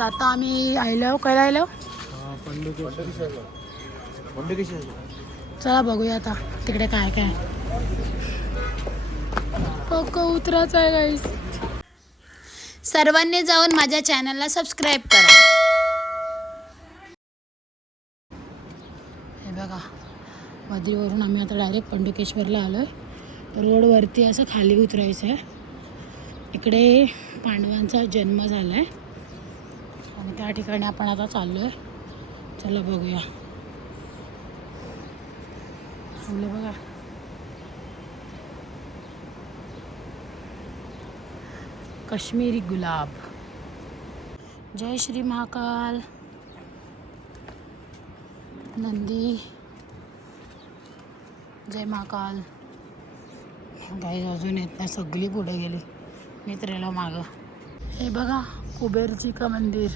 Guys आता आम्ही आलो काय आलो चला बघूया आता तिकडे काय काय उतरायचं आहे गाईज. सर्वांनी जाऊन माझ्या चॅनलला सबस्क्राईब करा. हे बघा मधुरीवरून आम्ही आता डायरेक्ट पंडुकेश्वरला आलो आहे. रोडवरती असं खाली उतरायचं आहे. इकडे पांडवांचा जन्म झाला आहे आणि त्या ठिकाणी आपण आता चाललो आहे. चला बघूया. फुलं बघा. काश्मीरी गुलाब. जय श्री महाकाल. नंदी जय महाकाल. गाईज अजून येत नाही, सगळी पुढे गेली. मित्रेला मागं. हे बघा कुबेरजी का मंदिर.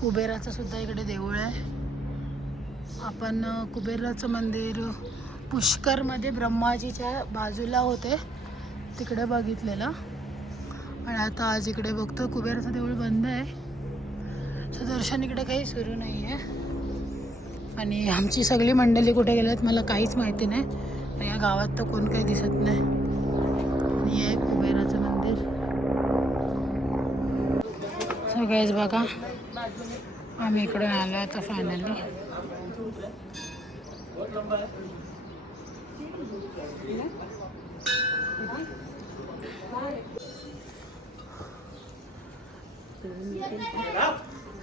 कुबेराचं सुद्धा इकडे देऊळ आहे. आपण कुबेराचं मंदिर पुष्करमध्ये ब्रह्माजीच्या बाजूला होते तिकडे बघितलेलं आणि आता आज इकडे बघतो कुबेराचं देऊळ बंद आहे. सो दर्शन इकडे काही सुरू नाही आहे आणि आमची सगळी मंडळी कुठे गेल्यात मला काहीच माहिती नाही. आणि या गावात तर कोण काही दिसत नाही. आणि आहे कुबेराचं मंदिर. सो गाईज बघा आम्ही इकडून आलो आता फायनली.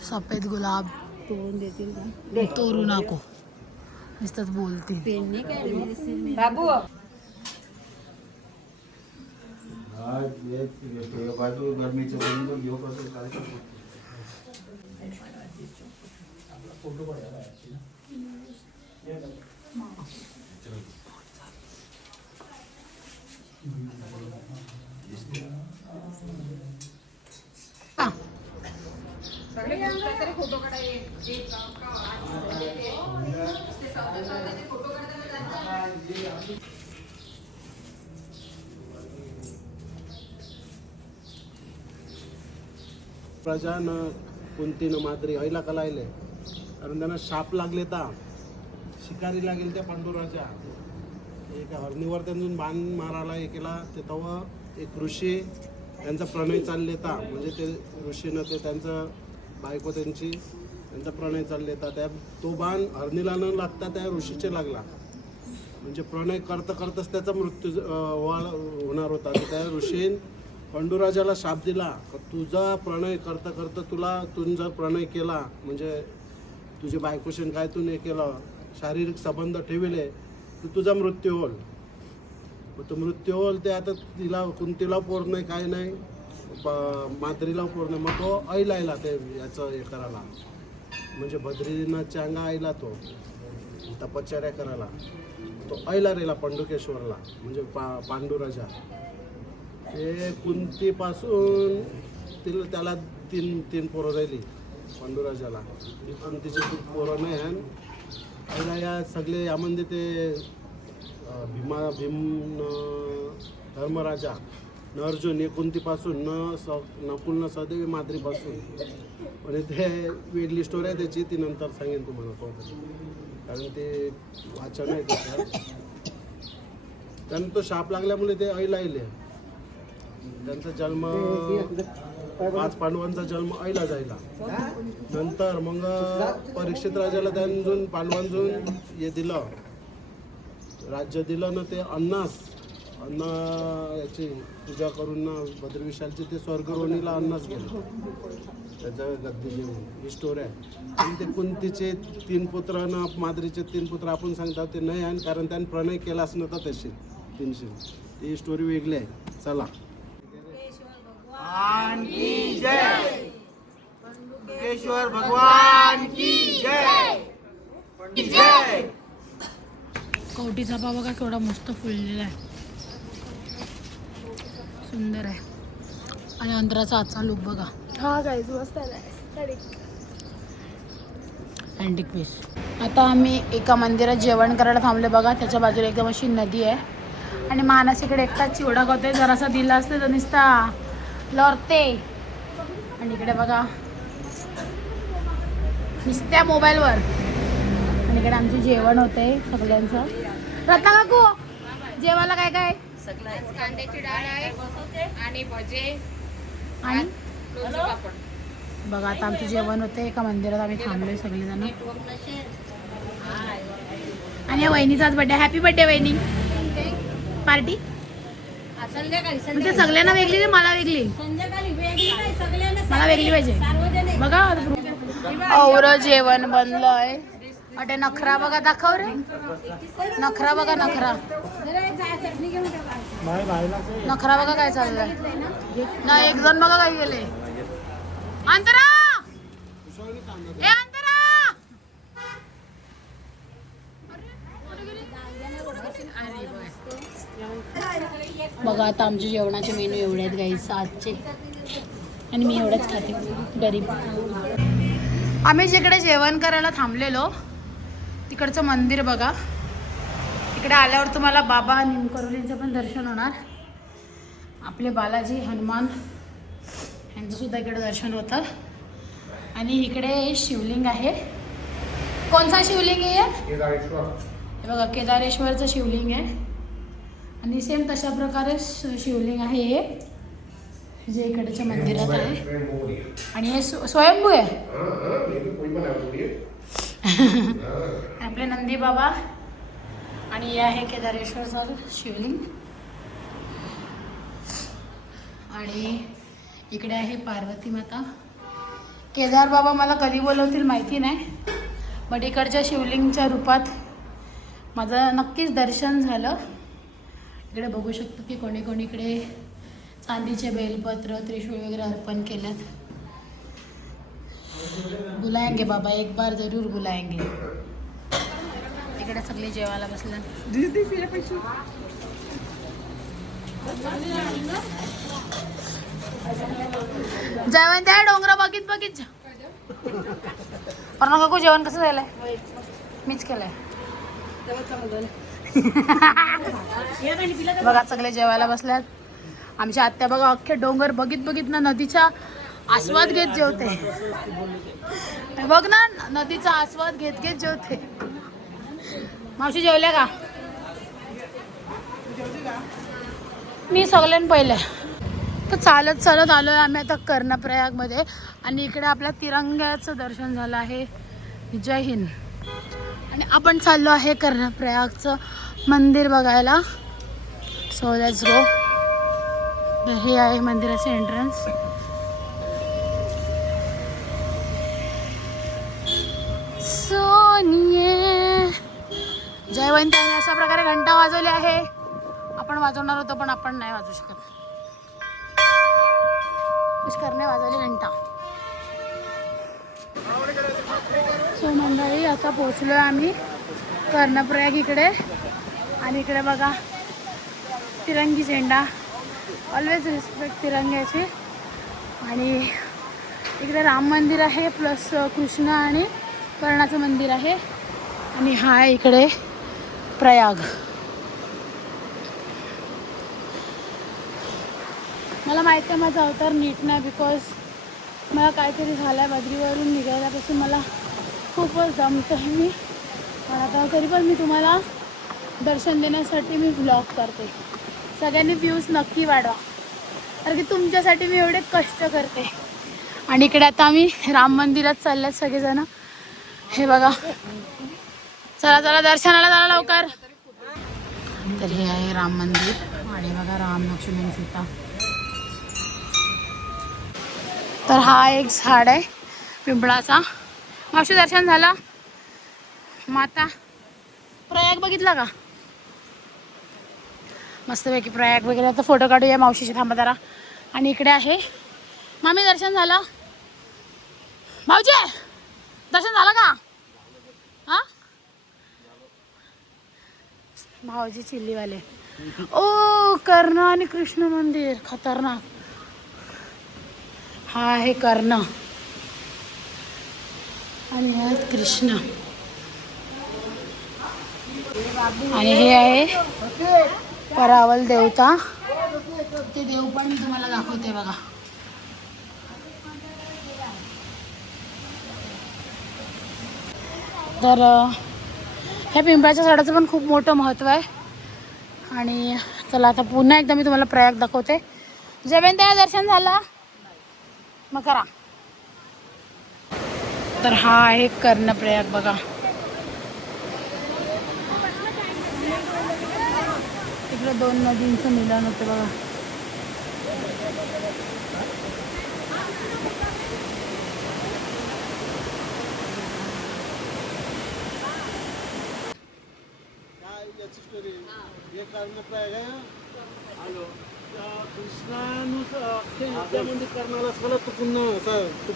सफेद गुलाब तोडून देतील का? तोरू नको नुसतंच बोलतील. बाबू प्रजा न कुंती न माद्री ऐला कलायले कारण त्यांना शाप लागले ता शिकारी लागेल त्या पांडुराच्या एका हरणीवर त्यांतून बाण मारायला हे केला ते तेव्हा एक ऋषी त्यांचा प्रणय चालले ता म्हणजे ते ऋषीनं ते त्यांचं बायको त्यांचा प्रणय चालले ता त्या तो बाण हरणीला न लागता त्या ऋषीचे लागला म्हणजे प्रणय करताच त्याचा मृत्यू होणार होता. त्या ऋषीन पांडुराजाला शाप दिला का तुझा प्रणय करता तुझा प्रणय केला म्हणजे तुझे बायकोशीन काय तू हे केलं शारीरिक संबंध ठेवले तर तुझा मृत्यू होईल. तो मृत्यू होईल ते आता कुंतीला पोर नाही काय नाही माद्रीला पोर नाही. मग तो ऐला ते याचं हे करायला म्हणजे बद्रीनाथच्या अंगा आईला तो तपश्चर्या करायला तो ऐला रेला पंडुकेश्वरला म्हणजे पांडुराजा. ते कुंतीपासून त्याला तीन पोरं राहिली पांडुराजाला. ती कुंतीची पोरं नाही ऐला या सगळे यामध्ये ते भीम धर्मराजा न अर्जुन हे कुंतीपासून नकुल न सहदेवी माद्रीपासून. आणि ते वेगळी स्टोरी आहे त्याची ती नंतर सांगेन तुम्हाला कारण ते वाचन आहे त्याच्यात. त्यांना तो शाप लागल्यामुळे ते ऐला आले. त्यांचा जन्म 5 पांडवांचा जन्म ऐला जायला. नंतर मग परीक्षित राजाला त्यांजून पांडवांजून हे दिलं राज्य दिलं ना ते अन्न याची पूजा करून ना बद्रविशालची ते स्वर्गरोणीला अन्नच गेलं त्याच्या गद्दी घेऊन. ही स्टोरी आहे. आणि ते कुंतीचे 3 पुत्र ना माद्रीचे 3 पुत्र आपण सांगतात ते नाही आहे कारण त्यांनी प्रणय केलाच नव्हता तशी 300. ही स्टोरी वेगळी आहे. चला पंडुकेश्वर भगवान की जय. कवटीचा पाव बघा केवढा मस्त फुललेला आहे, सुंदर आहे. आणि अंतराचा आजचा लुक बघा. हा गाईज मस्त आहे. Antique piece. आता आम्ही एका मंदिरात जेवण करायला थांबले बघा. त्याच्या बाजूला एकदम अशी नदी आहे आणि मानस इकडे एकटाच चिवडा करतोय. जरासा दिला असते तर नुसता लढते. आणि इकडे बघा नुसत्या मोबाईलवर. आणि इकडे आमचे जेवण होते सगळ्यांचं. रत्ना काकू जेवायला काय काय? कांद्याची डाळ आहे आणि भजे आणि लोणचं पापड. बघा आता आमचे जेवण होते. एका मंदिरात आम्ही थांबलोय सगळेजण. आणि या वहिनीचा आज बर्थडे. हॅपी बर्थडे वहिनी. पार्टी म्हणजे सगळ्यांना वेगळी ना मला वेगळी? मला वेगळी पाहिजे. बघा और जेवण बनलंय. अटे नखरा बघा दाखव रे. नखरा बघा नखरा. नखरा बघा काय चाललंय ना. एक जण बघा काय गेले. अंतरा ए अंतरा. बघा आता आमचे जेवणाचे मेनू एवढे आहेत गाईस आजचे. आणि मी एवढंच खाते गरीब. आम्ही जिकडे जेवण करायला थांबलेलो तिकडचं मंदिर बघा. इकडे आल्यावर तुम्हाला बाबा निमकरोलींचं पण दर्शन होणार. आपले बालाजी हनुमान यांचंसुद्धा इकडे दर्शन होतं. आणि इकडे शिवलिंग आहे. कोणता शिवलिंग आहे हे बघा. केदारेश्वरचं शिवलिंग आहे. आणि सेम तशा प्रकारे शिवलिंग आहे हे जे इकडच्या मंदिरात आहे. आणि हे स्वयंभू आहे. आपले नंदी बाबा. आणि हे आहे केदारेश्वरचं शिवलिंग. आणि इकडे आहे पार्वती माता. केदार बाबा मला कधी बोलवतील माहिती नाही. बट इकडच्या शिवलिंगच्या रूपात माझं नक्कीच दर्शन झालं. इकडे बघू शकतो की कोणी कोणी इकडे चांदीचे बेलपत्र त्रिशूळ वगैरे अर्पण केलेत. बुलाएंगे बाबा एक बार जरूर बुलाएंगे. इकडे सगळे जेवायला बसले. जेवण त्या डोंगरा बघित बघित. अरुणा काकू जेवण कसं झालंय? मीच केलंय. बघा सगळे जेवायला बसल्यात. आमच्या आत्या बघा अख्खे डोंगर बघित बघित ना नदीचा आस्वाद घेत जेवते. बघ ना नदीचा आस्वाद घेत घेत जेवते. मावशी जेवल्या का? मी सगळ्यांना पहिले. तर चालत चालत आलो आहे आम्ही आता कर्णप्रयागमध्ये. आणि इकडे आपल्या तिरंग्याचं दर्शन झालं आहे. जय हिंद. आणि आपण चाललो आहे कर्णप्रयागचं मंदिर बघायला. So let's go. हे आहे मंदिराचे एंट्रन्स. सोनिये जयवंतांनी अशा प्रकारे घंटा वाजवली आहे. आपण वाजवणार होतो पण आपण नाही वाजवू शकत. पुष्करने वाजवली घंटा. सो मंडळी आता पोचलो आहे आम्ही कर्णप्रयाग इकडे. आणि इकडे बघा तिरंगी झेंडा. ऑलवेज रिस्पेक्ट तिरंग्याची. आणि इकडे राम मंदिर आहे प्लस कृष्ण आणि कर्णाचं मंदिर आहे. आणि हा आहे इकडे प्रयाग. मला माहिती आहे माझा अवतार नीट नाही बिकॉज मला काहीतरी झालं आहे. बद्रीवरून निघाल्यापासून मला खूपच दमतो आहे मी. पण आता तरी पण मी तुम्हाला दर्शन देण्यासाठी मी व्लॉग करते. सगळ्यांनी व्ह्यूज नक्की वाढवा कारण की तुमच्यासाठी मी एवढे कष्ट करते. आणि इकडे आता आम्ही राम मंदिरात चालल्यात सगळेजण. हे बघा चला चला दर्शनाला चला लवकर. तर हे आहे राम मंदिर. आणि बघा राम लक्ष्मण सीता. तर हा एक झाड आहे पिंपळाचा. मावशी दर्शन झाला. माता प्रयाग बघितला का? मस्तपैकी प्रयाग वगैरे. आता फोटो काढूया मावशीची. थांबा जरा. आणि इकडे आहे मामी दर्शन झालं. भाऊजी दर्शन झालं का? हां भाऊजी चिल्लीवाले. ओ कर्ण आणि कृष्ण मंदिर खतरनाक. हा आहे कर्ण आणि हा कृष्ण. आणि हे आहे परावल देवता. ते देव पण मी तुम्हाला दाखवते बघा. तर ह्या पिंपळाच्या झाडाचं पण खूप मोठं महत्त्व आहे. आणि चला आता पुन्हा एकदा मी तुम्हाला प्रयाग दाखवते. जेवेन त्या दर्शन झालं मग करा. तर हा आहे कर्णप्रयाग बघा. तिकडे 2 नदींचं मिलन होते बघा. याची स्टोरी हे कर्णप्रयाग आहे. कृष्णानुसार करणारा असला तू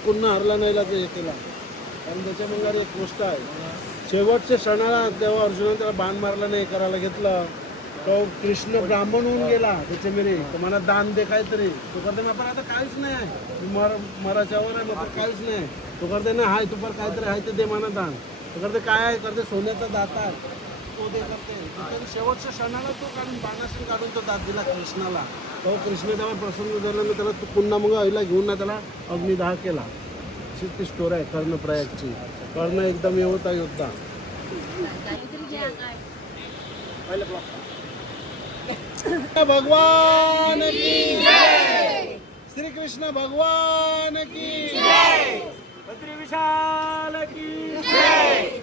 पुन्हा हरला नाही हे केला. कारण त्याच्यामध्ये एक गोष्ट आहे, शेवटच्या क्षणाला तेव्हा अर्जुनाने त्याला बाण मारला नाही, करायला घेतलं. तो कृष्ण ब्राह्मण होऊन गेला त्याच्यामध्ये. तर मला दान दे काहीतरी. तो करते आपण आता काहीच नाही आहे, मराच्यावर आहे मग काहीच नाही. तो करते ना हाय तुपर काहीतरी आहे ते दे मला दान. तो करते काय आहे, करते सोन्याचा दाता तो दे करते. शेवटच्या क्षणाला तो काढून बाणासून काढून तो दात दिला कृष्णाला. तो कृष्ण त्यावर प्रसन्न झाला ना, त्याला तो पुन्हा मग आईला घेऊन ना त्याला अग्निदाह केला. अशी ती स्टोरी आहे कर्णप्रयागची. कर्ण एकदम होता योद्धा. भगवान की जय. श्री कृष्ण भगवान की जय. बद्री विशाल की जय.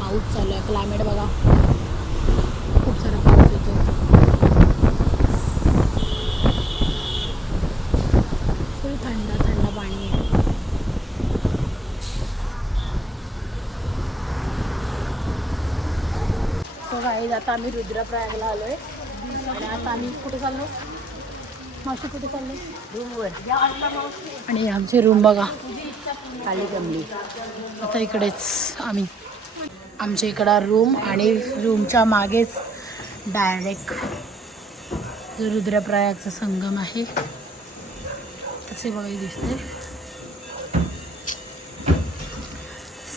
पाऊस चालू आहे. क्लायमेट बघा, खूप सारा पाऊस येतो. फुल थंड थंड पाणी आहे. सो गाईज आता आम्ही रुद्रप्रयागला आलो आहे. आणि आता आम्ही कुठे चाललो, मावशी कुठे चाललो, रूमवर. आणि आमची रूम बघा खाली जमली. आता इकडेच आम्ही, आमच्या इकडं रूम आणि रूमच्या मागेच डायरेक्ट जो रुद्रप्रयागचा संगम आहे तसे बघा दिसते.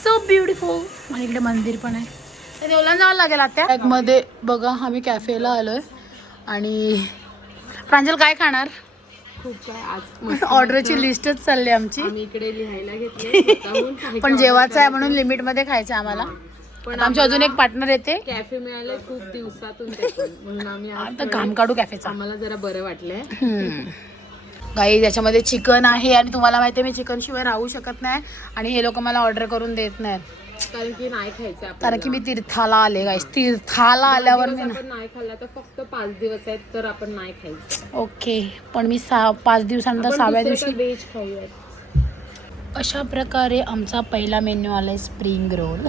So beautiful. आणि इकडे मंदिर पण आहे. तर देवला जावं लागेल आता. मध्ये बघा आम्ही कॅफेला आलोय. आणि प्रांजल काय खाणार? खूप काय आज ऑर्डरची लिस्टच चालली आमची. आम्ही इकडे लिहायला घेतले. पण जेवायचं आहे म्हणून लिमिटमध्ये खायचं आम्हाला. पण आमची अजून एक पार्टनर येते. कॅफे मिळाले खूप दिवसातून ते पण. म्हणून आम्ही आता काम काढू कॅफेचा. आम्हाला जरा बरं वाटलंय. गाई याच्यामध्ये चिकन आहे. आणि तुम्हाला माहिती आहे मी चिकन शिवाय राहू शकत नाही. आणि हे लोक मला ऑर्डर करून देत नाहीत कारण की नाही खायचं कारण की मी तीर्थाला आले. गाईस तीर्थाला आल्यावर मी आपण नाही खाल्ला तर फक्त 5 दिवस आहेत तर आपण नाही खायचं. ओके. पण मी 5 दिवसानंतर 6व्या दिवशी व्हेज खाऊया. अशा प्रकारे आमचा पहिला मेन्यू आलाय स्प्रिंग रोल.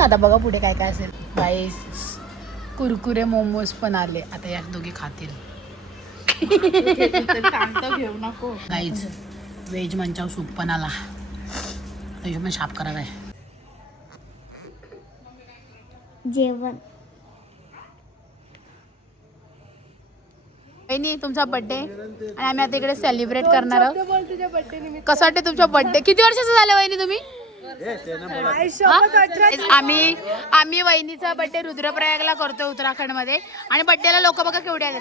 आता बघा पुढे काय काय असेल. गाईस कुरकुरे मोमोज पण आले. आता या दोघी खातील. घेऊ नको. गाईज व्हेज मंचाव सूप पण आला. तर पण शाप करायला आहे जेवण. वहिनी तुमचा बर्थडे आणि आम्ही आता इकडे सेलिब्रेट करणार आहोत. कसं वाटतं तुमचा बर्थडे? किती वर्षाचं झालं वहिनी तुम्ही? आम्ही वहिनीचा बर्थडे रुद्रप्रयागला करतोय उत्तराखंड मध्ये. आणि बर्थडेला लोक बघा केवढे आले.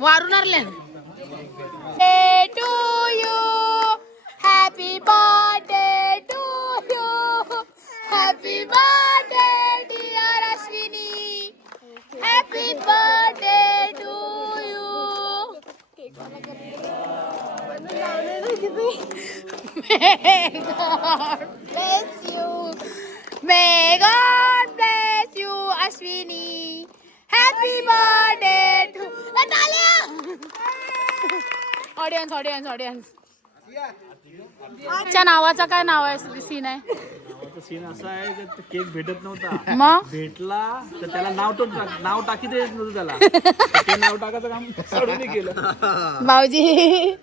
वारून आले. To you happy birthday to you. Happy birthday dear Ashwini. Happy birthday to you. May God bless you. May God bless you, Ashwini. Happy birthday to Natalia. Audience. आजच्या नावाचा काय नाव आहे? सीन आहे. सीन असा आहे की केक भेटत नव्हता. मग भेटला तर त्याला नाव टाकी देत नव्हतं त्याला. ते नाव टाकायचं काम सोडून केलं. भाऊजी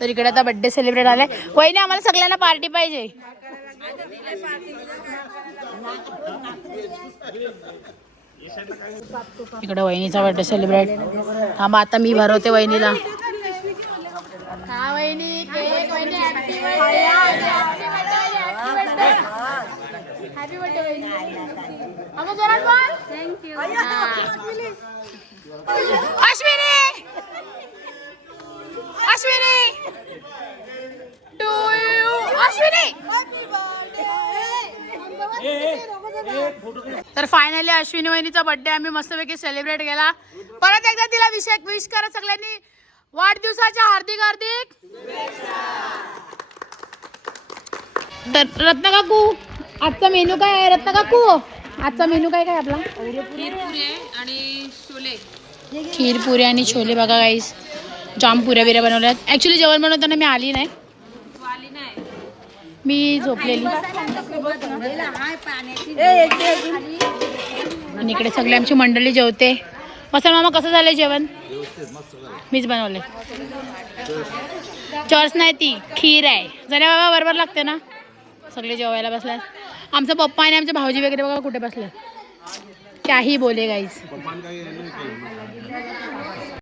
तर इकडे आता बर्थडे सेलिब्रेट आलाय. वहिनी आम्हाला सगळ्यांना पार्टी पाहिजे. इकडे वहिनीचा बर्थडे सेलिब्रेट. थांबा आता मी भरवते वहिनीला. हा वहिनी केक. वहिनी हॅपी बर्थडे. हॅपी बर्थडे वहिनी. अगं जोरात बोल. थँक्यू. अश्विनी फायनली अश्विनी वहिनीचा बर्थडे आम्ही मस्तपैकी सेलिब्रेट केला. परत एकदा तिला विश करा सगळ्यांनी. वाढदिवसाच्या हार्दिक हार्दिक. तर रत्न काकू आजचा मेनू काय आहे? रत्न काकू आजचा मेनू काय काय आपला? आणि छोले. खीर पुरी आणि छोले बघा गाईस. जाम पुऱ्या बिऱ्या बनवल्यात. ॲक्च्युली जेवण बनवताना मी आली नाही, मी झोपलेली. आणि इकडे सगळे आमची मंडळी जेवते. मस्त. मामा कसं झालं जेवण? मीच बनवले. चॉर्स नाही ती खीर आहे. जरा बाबा बरोबर लागते ना. सगळे जेवायला बसल्यात. आमचा पप्पा आणि आमचे भाऊजी वगैरे बघा कुठे बसले. काही बोले गाईस. पप्पान काही नाही केलं.